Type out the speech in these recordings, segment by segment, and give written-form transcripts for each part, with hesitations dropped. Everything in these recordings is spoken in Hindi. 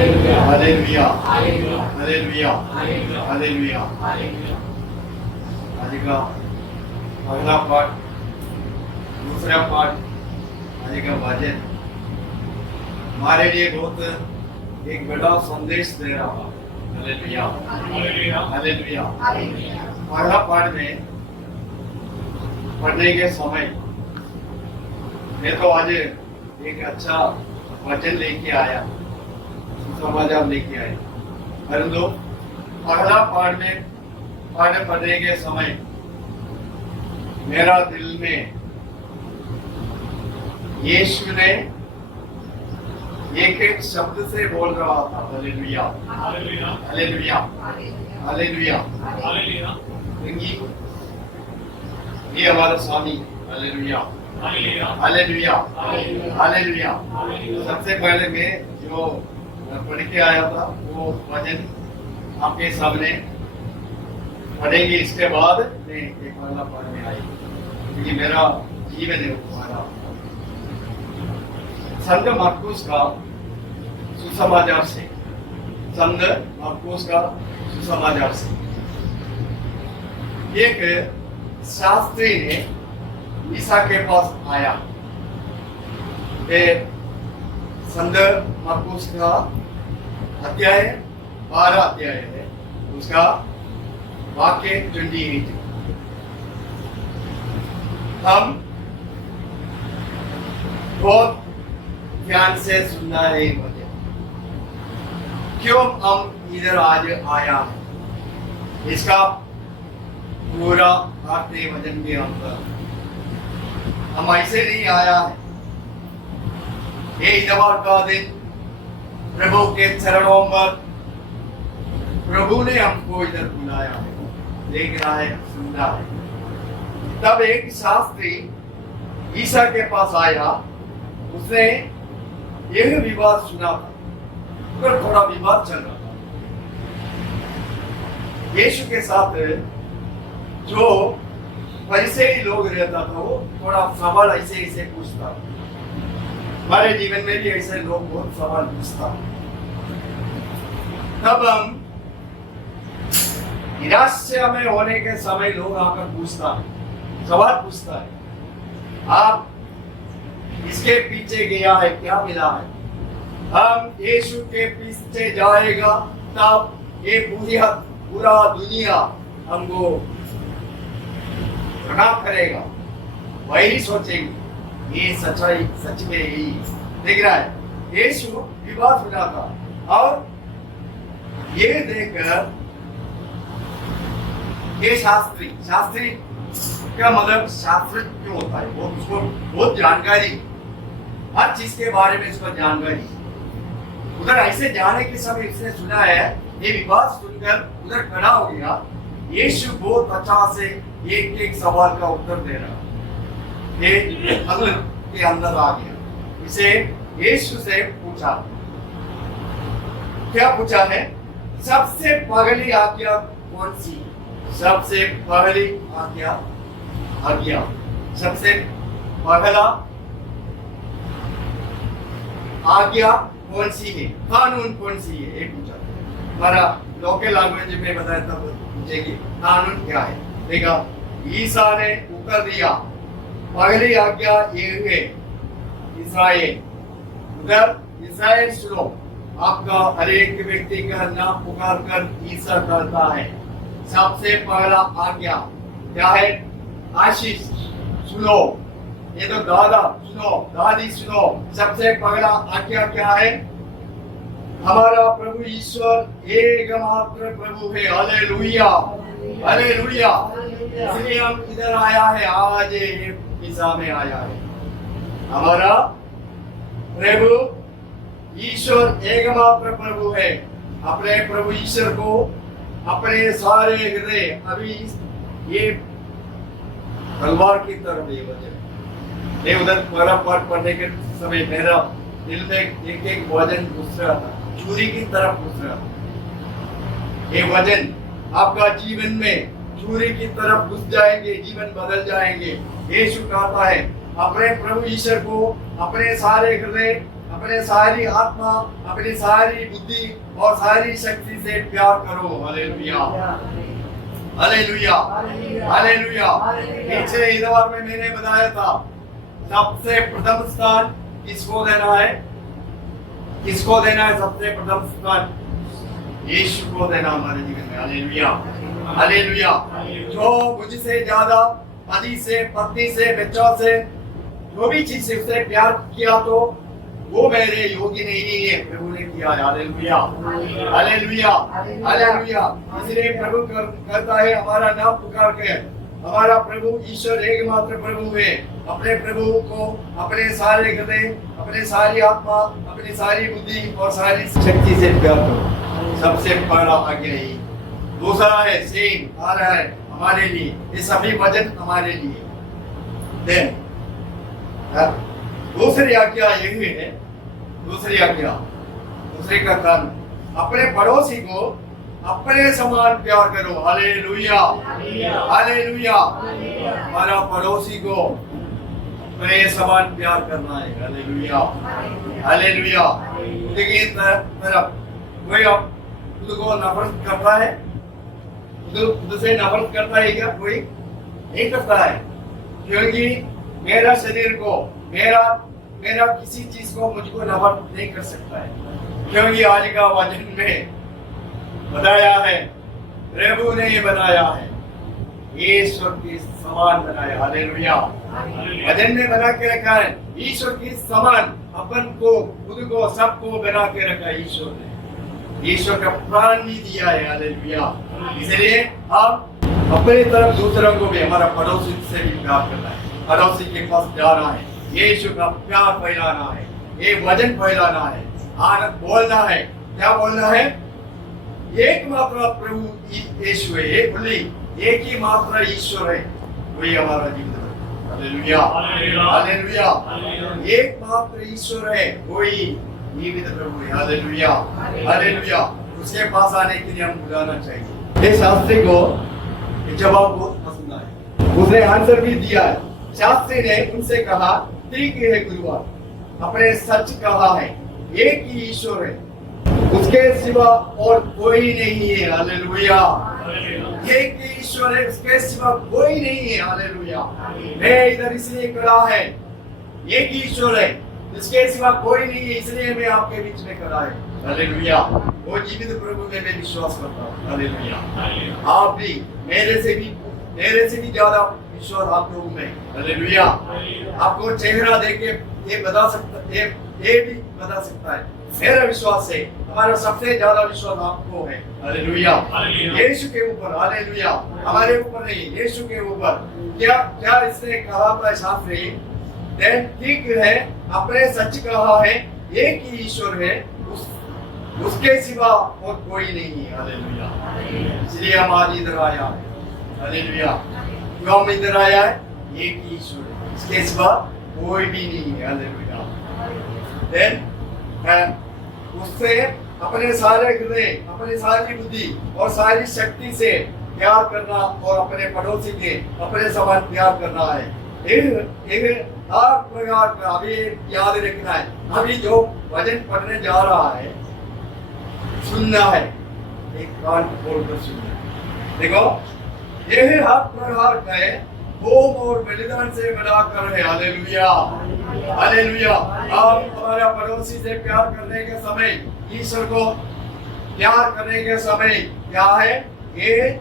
Hallelujah, hallelujah, hallelujah. आज का अगला पाठ, दूसरा पाठ, आज का भजन हमारे लिए बहुत एक बड़ा संदेश दे रहा है। Hallelujah, hallelujah. पहला पाठ में पढ़ने के समय मैं तो आज एक अच्छा वचन लेके आया, समाचार लेके आया, परंतु पहला पाठ में पाठ पढ़ने के समय मेरा दिल में यीशु ने एक एक शब्द से बोल रहा था, hallelujah, hallelujah, hallelujah, hallelujah, hallelujah. ये हमारा स्वामी, हालेलुया, हालेलुया, हालेलुया। सबसे पहले मैं जो पढ़ के आया था वो वचन आपके सामने पढ़ेंगे, इसके बाद मैं एक वाला पढ़ने आई, क्योंकि मेरा जीवन है तुम्हारा। संत मरकुस का सुसमाचार से, संत मरकुस का सुसमाचार से एक शास्त्री ने ईसा के पास आया। संत मरकुस का अध्याय 12 अध्याय है, उसका वाक्य 28। हम बहुत ध्यान से सुनना है मुझे, क्यों हम इधर आज आया है, इसका पूरा अर्थ वचन के अंदर। हम ऐसे नहीं आया है, ये इतवार का दिन प्रभु के चरणों पर प्रभु ने हमको इधर बुलाया है, देखना है, सुनना है। तब एक शास्त्री ईसा के पास आया, उसने यह विवाद सुना था, पर थोड़ा विवाद चल रहा था यीशु के साथ। जो फरीसाई लोग रहता था वो थोड़ा सवाल ऐसे ऐसे पूछता। हमारे जीवन में भी ऐसे लोग बहुत सवाल पूछता। तब हम निराशा में होने के समय लोग आकर पूछता है, सवाल पूछता है, आप इसके पीछे गया है, क्या मिला है? हम यीशु के पीछे जाएगा तब ये पूरा दुनिया हमको प्रणाम करेगा, वही सोचेंगे। ये सच्चाई सच में ही दिख रहा है। यीशु विवाद सुना था और ये देखकर ये शास्त्री क्या मतलब, शास्त्री क्यों होता है, वो उसको बहुत जानकारी, हर चीज के बारे में उसको जानकारी। उधर ऐसे जाने के समय इसने सुना है, ये विवाद सुनकर उधर खड़ा हो गया। यीशु बहुत अच्छा से एक एक सवाल का उत्तर दे रहा, ये अगले के अंदर आ गया। इसे यीशु से पूछा, क्या पूछा है? सबसे पहली आज्ञा कौन सी? सबसे पहली आज्ञा सबसे पहला आज्ञा कौन सी है? कानून कौन सी है? एक पूछा। हमारा लोकल लैंग्वेज में बताया तब पूछेगी कानून क्या है। देखा, ईसा ने उत्तर दिया, पहली आज्ञा ये है, इस्राएल, उधर इस्राएल सुनो, आपका हर एक व्यक्ति का नाम पुकार कर ईसा करता है। सबसे पहला आज्ञा क्या है? आशीष सुनो, ये तो दादा सुनो, दादी सुनो। सबसे पहला आज्ञा क्या है? हमारा प्रभु ईश्वर एकमात्र प्रभु है। Hallelujah, hallelujah. इसलिए हम इधर आया है, आज ईसा में आया है। हमारा प्रभु ईश्वर एकमात्र प्रभु है। अपने प्रभु ईश्वर को अपने सारे हृदय, अभी ये तलवार की तरफ ये वचन, ये उधर पहला पाठ पढ़ने के समय मेरा दिल में एक एक वचन घुस रहा था, छुरी की तरफ घुस रहा था। ये वचन आपका जीवन में छुरी की तरफ घुस जाएंगे, जीवन बदल जाएंगे। यीशु कहता है, अपने प्रभु ईश्वर को अपने सारे हृदय, अपने सारी आत्मा, अपनी सारी बुद्धि और सारी शक्ति से प्यार करो। Hallelujah, hallelujah, hallelujah. पिछले इतवार में मैंने बताया था सबसे प्रथम स्थान किसको देना है? किसको देना है सबसे प्रथम स्थान? यीशु को देना हमारे जीवन में। Hallelujah, hallelujah. जो मुझसे ज्यादा पति से, पत्नी से, बच्चों से, जो भी चीज से उससे प्यार किया तो वो मेरे योग्य नहीं है, प्रभु ने किया है। Hallelujah, hallelujah, hallelujah. इसलिए प्रभु करता है हमारा नाम पुकार के, हमारा प्रभु ईश्वर एकमात्र प्रभु है। अपने प्रभु को अपने सारे हृदय, अपने सारी आत्मा, अपनी सारी बुद्धि और सारी शक्ति से प्यार करो। सबसे बड़ा आज्ञा ही। दूसरा है सेम आ रहा है हमारे लिए, ये सभी वचन हमारे लिए। दूसरी आज्ञा यही है, दूसरी आज्ञा, दूसरे का कान, अपने पड़ोसी को अपने समान प्यार करो। Hallelujah, hallelujah. हमारा पड़ोसी को अपने समान प्यार करना है। Hallelujah, hallelujah. देखिए तरफ कोई खुद को नफरत करता है, खुद से नफरत करता है क्या? कोई नहीं करता है, क्योंकि मेरा शरीर को, मेरा किसी चीज को मुझको नफरत नहीं कर सकता है, क्योंकि आज का वचन में बताया है, प्रभु ने ये बनाया है, ईश्वर के समान बनाया। हालेलुया। वचन में बना के रखा है ईश्वर के समान, अपन को, खुद को, सबको बना के रखा ईश्वर ने। ईश्वर का प्राण भी दिया है। हालेलुया। इसलिए आप अपनी तरफ दूसरों को भी, हमारा पड़ोसी से भी प्यार करना है, पड़ोसी के पास जाना है, यीशु का प्यार फैलाना है, ये वचन फैलाना है, आनंद बोलना है। क्या बोलना है? एकमात्र प्रभु यीशु है, एक बोली एक ही मात्र ईश्वर है, वही हमारा जीवन है। Hallelujah, hallelujah. एकमात्र ईश्वर है, वही जीवित प्रभु है। Hallelujah, hallelujah. उसके पास आने के लिए हम बुलाना चाहिए। ये शास्त्री को जवाब बहुत पसंद आया, उसने आंसर भी दिया है। शास्त्री ने उनसे कहा, ठीक है गुरुवार, अपने सच कहा है, एक ही ईश्वर है, उसके सिवा और कोई नहीं है। हालेलुया। एक ही ईश्वर है, उसके सिवा कोई नहीं है। हालेलुया। मैं इधर इसलिए खड़ा है, एक ही ईश्वर है, इसके सिवा कोई नहीं है, इसलिए मैं आपके बीच में खड़ा है। हालेलुया। वो जीवित प्रभु में मैं विश्वास करता हूँ। हालेलुया। आप भी मेरे से भी ज्यादा ईश्वर आप लोगों में। हालेलुया। आपको चेहरा देके ये बता सकता, ये भी बता सकता है। मेरा विश्वास है, हमारा सबसे ज्यादा विश्वास आपको है। हालेलुया। यीशु के ऊपर। हालेलुया। हमारे ऊपर नहीं, यीशु के ऊपर। क्या इसने कहा था शास्त्री? ठीक है, अपने सच कहा है, एक ही ईश्वर है, उसके सिवा और कोई नहीं है। हालेलुया। इसलिए हम आज इधर आया है। हालेलुया। क्यों हम इधर आया है? एक ही ईश्वर है, इसके सिवा कोई भी नहीं है। हालेलुया। उससे अपने सारे हृदय, अपनी सारी बुद्धि और सारी शक्ति से प्यार करना और अपने पड़ोसी के अपने समान प्यार करना है। एक हर प्रकार का अभी याद रखना है। अभी जो वचन पढ़ने जा रहा है, सुनना है, एक कान खोलकर सुनना है। देखो, यह हर प्रकार का है, होम और बलिदान से बनाकर है। Hallelujah, hallelujah. हम हमारा पड़ोसी से प्यार करने के समय, ईश्वर को प्यार करने के समय क्या है? ये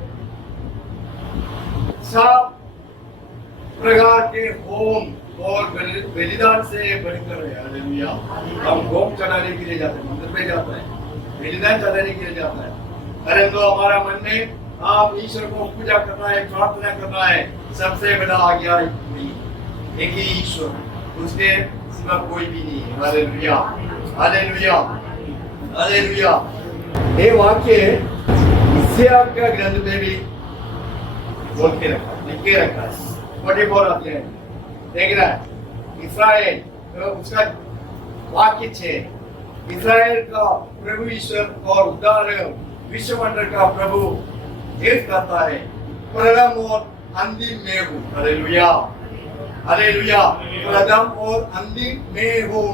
सब प्रकार के होम और बलिदान से बढ़कर है। हालेलुया। हम होम चढ़ाने के लिए जाते हैं, मंदिर पे जाते हैं, बलिदान चढ़ाने के लिए जाता है। अरे तो हमारा मन में आप ईश्वर को पूजा करना है, प्रार्थना करना है, सबसे बड़ा आज्ञा एक ही ईश्वर, उसके सिवा कोई भी नहीं है। Hallelujah, hallelujah, hallelujah. ये वाक्य इस्सायाह का ग्रंथ में भी बोल के रखा है, लिख के रखा है। 44 अध्याय देख रहा है, इस्राएल तो उसका वाक्य 6, इस्राएल का प्रभु ईश्वर और उद्धार विश्वमंडल का प्रभु एक करता है, प्रथम और अंतिम में हूँ। Hallelujah, hallelujah. प्रथम और अंतिम में हूँ।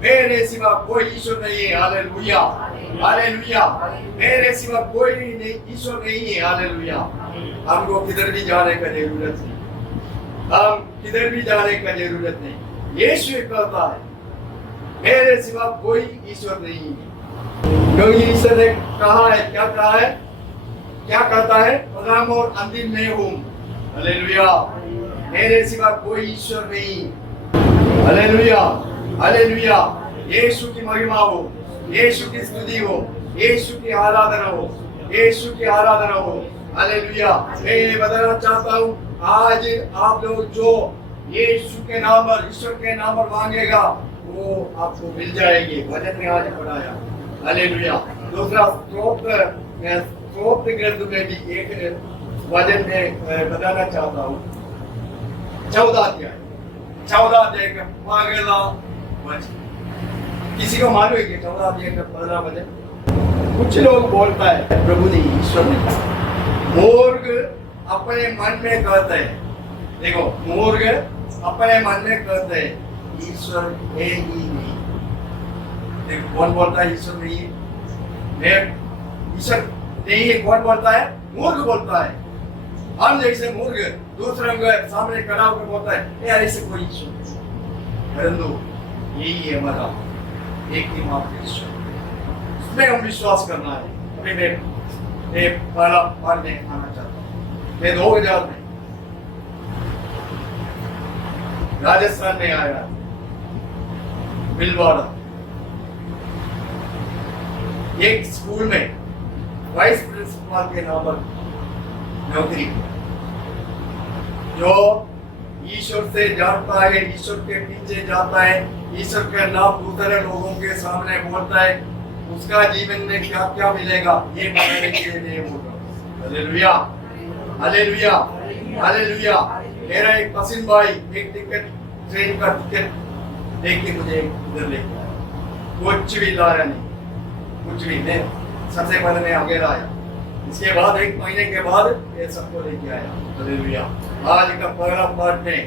मेरे सिवा कोई ईश्वर नहीं है। Hallelujah, hallelujah. मेरे सिवा कोई नहीं ईश्वर नहीं है। हालेलुया। हमको किधर भी जाने का जरूरत नहीं, हम किधर भी जाने का जरूरत नहीं। यीशु कहता है मेरे सिवा कोई ईश्वर नहीं है। क्योंकि ईश्वर ने कहा है, क्या कहा है, क्या कहता है, प्रथम और अंतिम में हूँ। हालेलुया। मेरे सिवा कोई ईश्वर नहीं। Hallelujah, hallelujah. यीशु की महिमा हो, यीशु की स्तुति हो, यीशु की आराधना हो, यीशु की आराधना हो। हालेलुया। मैं बताना चाहता हूँ, आज आप लोग जो यीशु के नाम पर, ईश्वर के नाम पर मांगेगा वो आपको मिल जाएगी। वचन में आज पढ़ाया। हालेलुया। दूसरा स्तोत्र ग्रंथ में भी एक वचन में बताना चाहता हूँ। 14 अध्याय का पहला वचन। किसी को मालूम है कि 14 अध्याय का पहला वचन? कुछ लोग बोलता है प्रभु ने, ईश्वर ने। मूर्ख अपने मन में कहते हैं, देखो, मूर्ख अपने मन में कहते हैं ईश्वर है ही नहीं। देखो, कौन बोलता है ईश्वर नहीं है? ईश्वर नहीं है, कौन बोलता है? मूर्ख बोलता है। हम जैसे मूर्ख दूसरों के सामने खड़ा होकर बोलता है ऐसे कोई ईश्वर नहीं। परंतु यही है हमारा एक ही मात्र ईश्वर, उसमें हम विश्वास करना है। अभी मैं पहला पाठ में आना चाहता हूँ। मैं 2000 में राजस्थान में आया, भिलवाड़ा, एक स्कूल में वाइस प्रिंसिपल के नाम पर नौकरी। जो ईश्वर से जानता है, ईश्वर के पीछे जाता है, ईश्वर का नाम दूसरे लोगों के सामने बोलता है, उसका जीवन में क्या क्या मिलेगा ये बताने के लिए बोल रहा हूं। Hallelujah, hallelujah, hallelujah. मेरा एक पसंद भाई एक टिकट, ट्रेन का टिकट देख के मुझे इधर लेके आया। कुछ भी लाया नहीं, कुछ भी नहीं। सबसे पहले मैं आगे लाया, इसके बाद 1 महीने के बाद ये सबको लेके आया। हालेलुया। आज का पहला पाठ में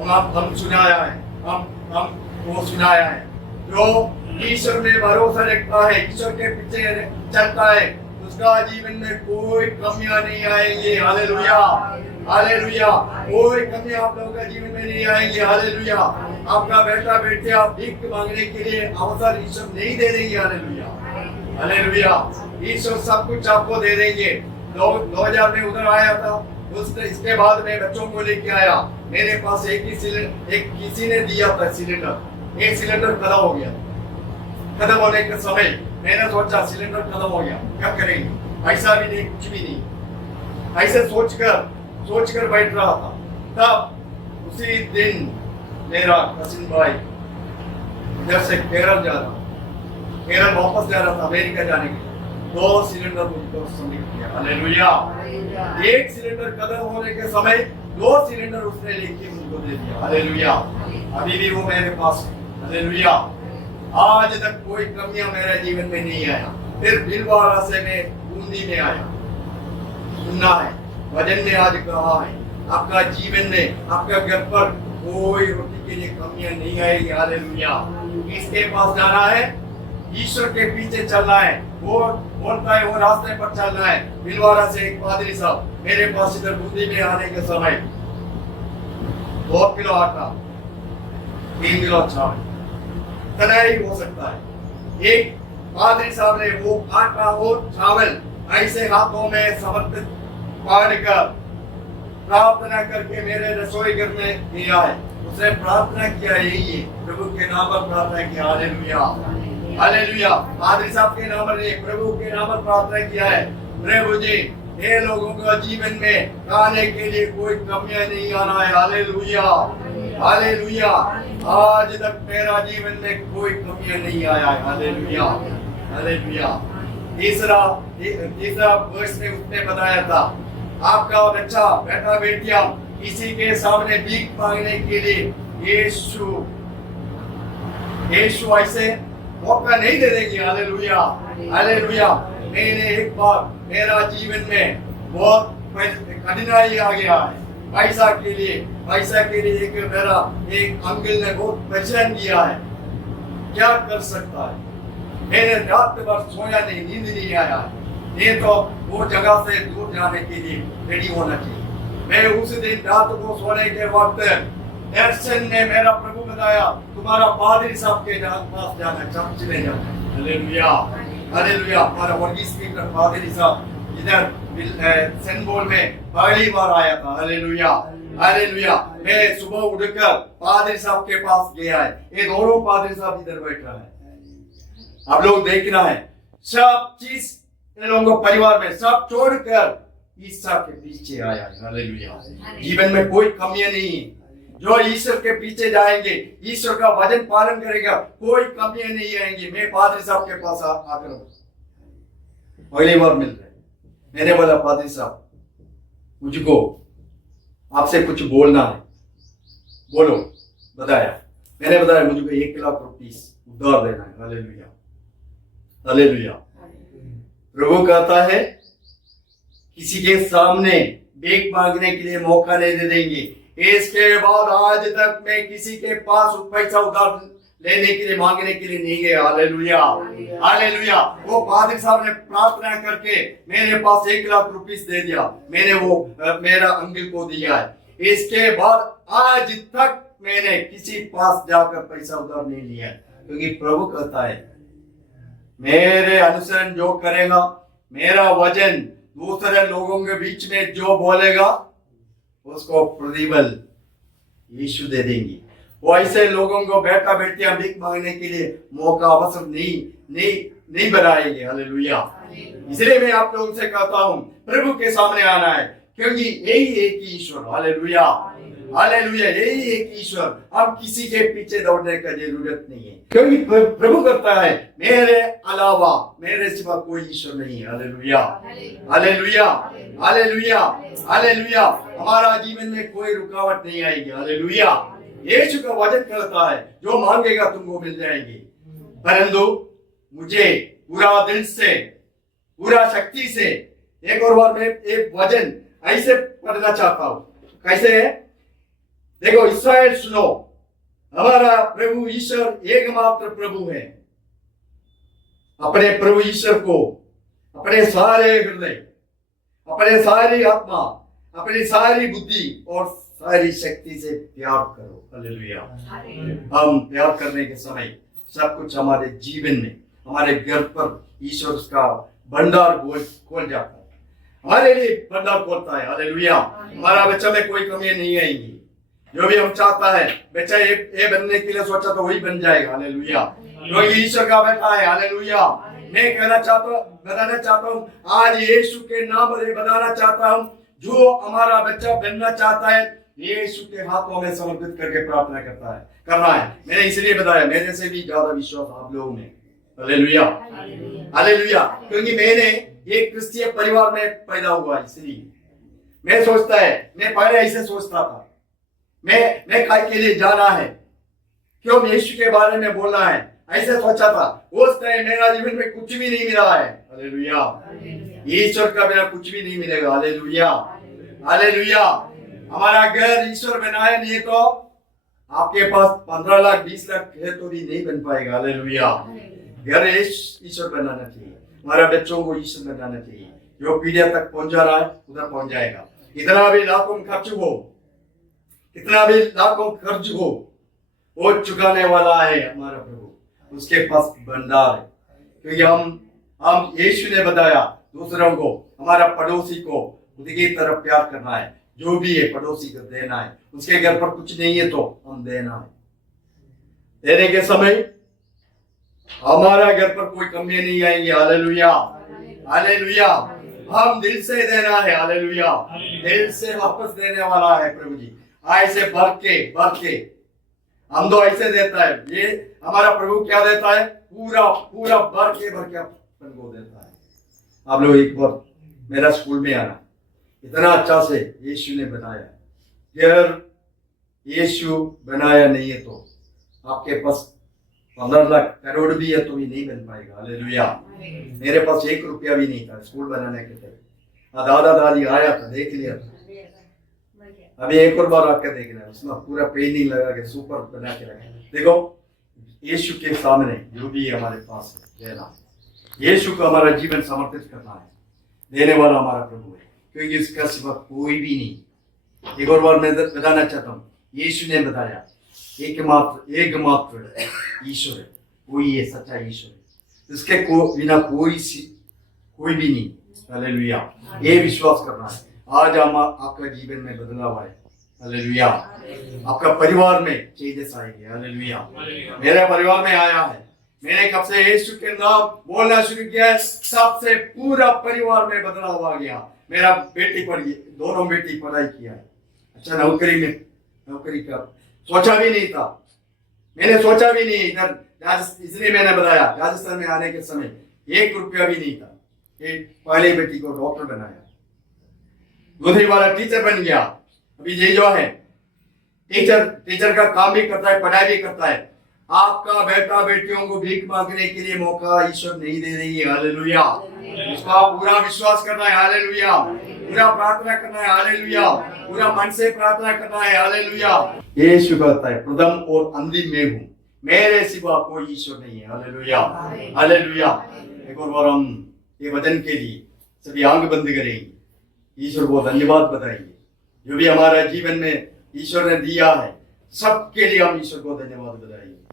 हम सुनाया है, हम वो सुनाया है। जो ईश्वर में भरोसा रखता है, ईश्वर के पीछे चलता है, उसका जीवन में कोई कमियां नहीं आएंगी। Hallelujah, hallelujah. कोई कमी आप लोगों का जीवन में नहीं आएंगी। हालेलुया। आपका बेटा बेटे आप भीख मांगने के लिए अवसर ईश्वर नहीं दे देंगे। Hallelujah, hallelujah. ईश्वर सब कुछ आपको दे देंगे। 2000 में उधर आया था, इसके बाद मैं बच्चों को लेके आया। मेरे पास एक ही सिलेंडर, एक किसी ने दिया था सिलेंडर, एक सिलेंडर खत्म हो गया। खत्म होने के समय मैंने सोचा सिलेंडर खत्म हो गया, क्या करेंगे, पैसा भी नहीं, कुछ भी नहीं। ऐसे सोचकर बैठ रहा था। तब उसी दिन मेरा कसिन भाई इधर से केरल जा रहा, केरल वापस जा रहा था अमेरिका जाने के लिए। 2 सिलेंडर मुझको सबमिट किया। हालेलुया। एक सिलेंडर खत्म होने के समय 2 सिलेंडर उसने लेके मुझको दे दिया। हालेलुया। अभी भी वो मेरे पास है। हालेलुया। आज तक कोई कमियां मेरे जीवन में नहीं आया। फिर भिलवाड़ा से मैं बूंदी में आया। सुनना है वचन में आज कहा है, आपका जीवन में, आपका घर पर कोई रोटी के लिए कमियां नहीं आएगी। हालेलुया। किसके पास जाना है? ईश्वर के पीछे चलना है। वो बोलता है वो रास्ते पर चलना है। भिलवाड़ा से एक पादरी साहब मेरे पास इधर बूंदी में आने के समय 2 किलो आटा, 3 किलो चावल, इतना ही हो सकता है। एक पादरी साहब ने वो आटा और चावल ऐसे हाथों में समर्पित पाकर प्रार्थना करके मेरे रसोई घर में दिया है। उसने प्रार्थना किया, यही प्रभु के नाम पर प्रार्थना किया। Hallelujah, hallelujah. पादरी साहब के नाम पर, प्रभु के नाम पर प्रार्थना किया है। प्रभु जी, ये लोगों का जीवन में खाने के लिए कोई कमियां नहीं आना है। Hallelujah, hallelujah. आज तक मेरा जीवन में कोई कमियां नहीं आया है। Hallelujah, hallelujah. तीसरा वर्ष में उसने बताया था, आपका बच्चा, बेटा बेटियां किसी के सामने भीख मांगने के लिए यीशु ऐसे मौका नहीं दे देंगे। Hallelujah, hallelujah. मैंने एक बार मेरा जीवन में बहुत कठिनाई आ गया है पैसा के लिए एक मेरा एक अंकल ने बहुत परेशान किया है। क्या कर सकता है। मैंने रात भर सोया नहीं, नींद नहीं आया, ये तो वो जगह से दूर जाने के लिए रेडी होना चाहिए। मैं उस दिन रात को सोने के वक्त दर्शन में मेरा प्रभु बताया, तुम्हारा पादरी साहब के पास जाना, चर्च में जाना। Hallelujah, hallelujah. हमारा वर्गीस स्पीकर पादरी साहब इधर सेंट पॉल में पहली बार आया था। Hallelujah, hallelujah. मैं सुबह उठकर पादरी साहब के पास गया है, ये दोनों पादरी साहब इधर बैठ रहा है। आप लोग देखना है, सब चीज इन लोगों को परिवार में सब छोड़कर ईसा के पीछे आया है। हालेलुया। जीवन में कोई कमियां नहीं है। जो ईश्वर के पीछे जाएंगे, ईश्वर का वचन पालन करेगा, कोई कमियां नहीं आएंगी। मैं पादरी साहब के पास आकर पहली बार मिल रहे, मैंने बोला पादरी साहब मुझको आपसे कुछ बोलना है, बोलो। बताया, मैंने बताया मुझको 1 लाख रुपीस उधार देना है। Hallelujah, hallelujah. प्रभु कहता है किसी के सामने भीख मांगने के लिए मौका नहीं दे देंगे। इसके बाद आज तक मैं किसी के पास पैसा उधार लेने के लिए, मांगने के लिए नहीं गया। Hallelujah, hallelujah. वो पादरी साहब ने प्रार्थना करके मेरे पास 1 लाख रुपीस दे दिया, मैंने वो मेरा अंकल को दिया है। इसके बाद आज तक मैंने किसी पास जाकर पैसा उधार नहीं लिया, क्योंकि प्रभु कहता है मेरे अनुसरण जो करेगा, मेरा वचन दूसरे लोगों के बीच में जो बोलेगा उसको प्रतिफल यीशु दे देंगे। वो ऐसे लोगों को बेटा बेटियां भीख मांगने के लिए मौका अवसर नहीं बनाएंगे। हालेलुया। इसलिए मैं आप लोगों से कहता हूं प्रभु के सामने आना है, क्योंकि यही एक ईश्वर। Hallelujah, hallelujah. यही एक ईश्वर, हम किसी के पीछे दौड़ने का जरूरत नहीं है, क्योंकि प्रभु करता है मेरे अलावा मेरे सिवा कोई ईश्वर नहीं है। Hallelujah, hallelujah, hallelujah, hallelujah. हमारा जीवन में कोई रुकावट नहीं आएगी। हालेलुया। यीशु का वचन कहता है जो मांगेगा तुमको मिल जाएगी, परंतु मुझे पूरा दिल से, पूरा शक्ति से। एक और बार मैं एक वचन ऐसे पढ़ना चाहता हूं, कैसे है देखो। इस्राएल सुनो, हमारा प्रभु ईश्वर एकमात्र प्रभु है। अपने प्रभु ईश्वर को अपने सारे हृदय, अपने सारी आत्मा, अपनी सारी बुद्धि और सारी शक्ति से प्यार करो। हालेलुया। हम प्यार करने के समय सब कुछ हमारे जीवन में, हमारे घर पर ईश्वर का भंडार खोल जाता है, हमारे लिए भंडार खोलता है। हालेलुया। हमारा बच्चा में कोई कमी नहीं आएगी। जो भी हम चाहता है, बच्चा ये बनने के लिए सोचा तो वही बन जाएगा। हालेलुया। जो ईश्वर का बेटा है। हालेलुया। मैं बताना चाहता हूँ आज यीशु के नाम में बताना चाहता हूँ, जो हमारा बच्चा बनना चाहता है यीशु के हाथों में समर्पित करके प्रार्थना करना है। मैंने इसलिए बताया, मेरे से भी ज्यादा विश्वास आप लोगों में। Hallelujah, hallelujah. क्योंकि मैंने एक क्रिश्चियन परिवार में पैदा हुआ, इसलिए मैं सोचता है, मैं पहले ऐसे सोचता था, मैं काय के लिए जाना है, क्यों यीशु के बारे में बोलना है, ऐसे सोचा था। उस टाइम मेरा जीवन में कुछ भी नहीं मिला है। हालेलुया। ईश्वर का बिना कुछ भी नहीं मिलेगा। Hallelujah, hallelujah. हमारा घर ईश्वर बनाया नहीं तो आपके पास 15 लाख 20 लाख है तो भी नहीं बन पाएगा। हालेलुया। घर ईश्वर बनाना चाहिए, हमारे बच्चों को ईश्वर बनाना चाहिए। जो पीढ़ियां तक पहुंचा रहा है उधर पहुंच जाएगा। कितना भी लाखों खर्च हो, कितना भी लाखों खर्च हो, वो चुकाने वाला है हमारा प्रभु। उसके पास भंडार है, क्योंकि हम यीशु ने बताया दूसरों को, हमारा पड़ोसी को उनकी तरफ प्यार करना है। जो भी है पड़ोसी को देना है। उसके घर पर कुछ नहीं है तो हम देना है। देने के समय हमारा घर पर कोई कमी नहीं आएंगी। Hallelujah, hallelujah. हम दिल से देना है। हालेलुया। दिल से वापस देने वाला है प्रभु जी। ऐसे भर के हम तो ऐसे देता है, ये हमारा प्रभु क्या देता है, पूरा भर के अपन को देता है। आप लोग एक बार मेरा स्कूल में आना, इतना अच्छा से यीशु ने बनाया। अगर यीशु बनाया नहीं है तो आपके पास 15 लाख करोड़ भी है तो भी नहीं बन पाएगा। हालेलुया। मेरे पास 1 रुपया भी नहीं था स्कूल बनाने के लिए। दादा दादी आया था, देख लिया था। अभी एक और बार आकर देखना, उसमें पूरा पेंटिंग लगा के सुपर बना के रखा। देखो यीशु के सामने जो भी हमारे पास है देना, यीशु को हमारा जीवन समर्पित करना है। देने वाला हमारा प्रभु है, क्योंकि इसका सिवा कोई भी नहीं। एक और बार मैं बताना चाहता हूँ, यीशु ने बताया एकमात्र ईश्वर है, वही है सच्चा ईश्वर है, इसके बिना कोई भी नहीं। हालेलुया, ये विश्वास करना है। आज हम आपका जीवन में बदलाव आए। हालेलुया, आपका परिवार में चेंजेस आएंगे। हालेलुया, मेरे परिवार में आया है। मैंने कब से यीशु के नाम बोलना शुरू किया है, सबसे पूरा परिवार में बदलाव आ गया। मेरा बेटी पढ़ी, दोनों बेटी पढ़ाई किया है, अच्छा नौकरी का सोचा भी नहीं था, मैंने सोचा भी नहीं इधर, इसलिए मैंने बताया राजस्थान में आने के समय 1 रुपया भी नहीं था। एक पहले बेटी को डॉक्टर बनाया, दूसरी वाला टीचर बन गया। अभी ये जो है टीचर का काम भी करता है, पढ़ाई भी करता है। आपका बेटा बेटियों को भीख मांगने के लिए मौका ईश्वर नहीं दे रही है। हालेलुया, इसका पूरा विश्वास करना है। हालेलुया, पूरा प्रार्थना करना है। हालेलुया, पूरा मन से प्रार्थना करना है। हालेलुया, यीशु कहता है प्रथम और अंतिम मैं हूँ, मेरे सिवा कोई ईश्वर नहीं है। Hallelujah, hallelujah. एक और बार हम ये वचन के लिए सभी आंख बंद करेंगे, ईश्वर को धन्यवाद बताएंगे। जो भी हमारा जीवन में ईश्वर ने दिया है, सबके लिए हम ईश्वर को धन्यवाद बताएंगे।